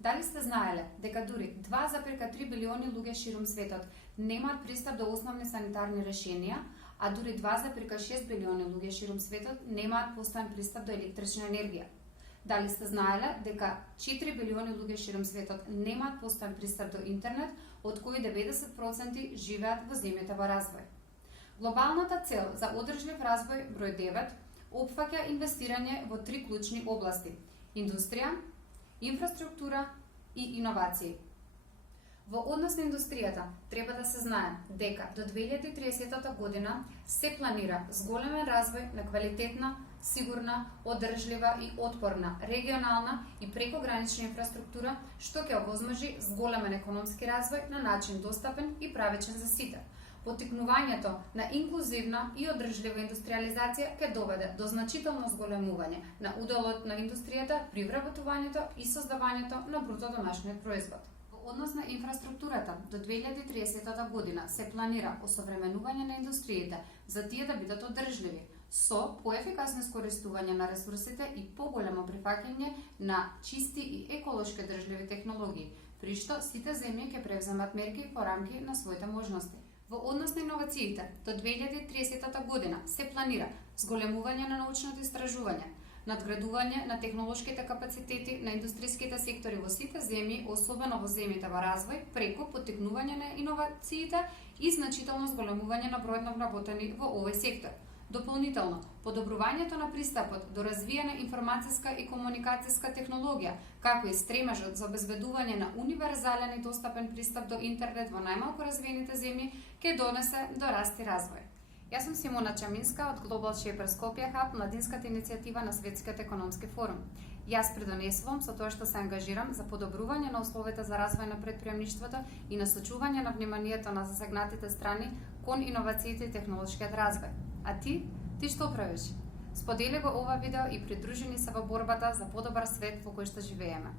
Дали сте знаеле дека дури 2,3 билиони луѓе ширум светот немаат пристап до основни санитарни решенија, а дури 2,6 билиони луѓе ширум светот немаат постојан пристап до електрична енергија? Дали сте знаеле дека 4 билиони луѓе ширум светот немаат постојан пристап до интернет, од кои 90% живеат во земјите во развој? Глобалната цел за одржлив развој број 9 опфаќа инвестирање во 3 клучни области: индустрија, инфраструктура и иновации. Во однос на индустријата треба да се знае дека до 2030 година се планира зголемен развој на квалитетна, сигурна, одржлива и отпорна регионална и прекогранична инфраструктура, што ќе овозможи зголемен економски развој на начин достапен и правечен за сите. Поттикнувањето на инклузивна и одржлива индустриализација ќе доведе до значително зголемување на уделот на индустријата при вработувањето и создавањето на бруто домашниот производ. Во однос на инфраструктурата, до 2030 година се планира осовременување на индустриите за тие да бидат одржливи, со поефикасно искористување на ресурсите и поголемо прифаќање на чисти и еколошки одржливи технологии, при што сите земји ќе превземат мерки по рамки на своите можности. Во однос на иновациите, до 2030 година се планира зголемување на научното истражување, надградување на технолошките капацитети на индустриските сектори во сите земји, особено во земјите во развој, преку поттикнување на иновациите и значително зголемување на бројот на вработени во овој сектор. Дополнително, подобрувањето на пристапот до развиена информацијска и комуникацијска технологија, како и стремежот за обезбедување на универзален и достапен пристап до интернет во најмалку развиените земји, ќе донесе до раст и развој. Јас сум Симона Чаминска од Global Shapers Skopje Hub, младинската иницијатива на Светскиот економски форум. Јас придонесувам со тоа што се ангажирам за подобрување на условите за развој на предприемништвото и насочување на вниманието на засегнатите страни кон иновациите и технолошкиот развој. А ти што правиш? Сподели го ова видео и придружи ни се во борбата за подобар свет во кој што живееме.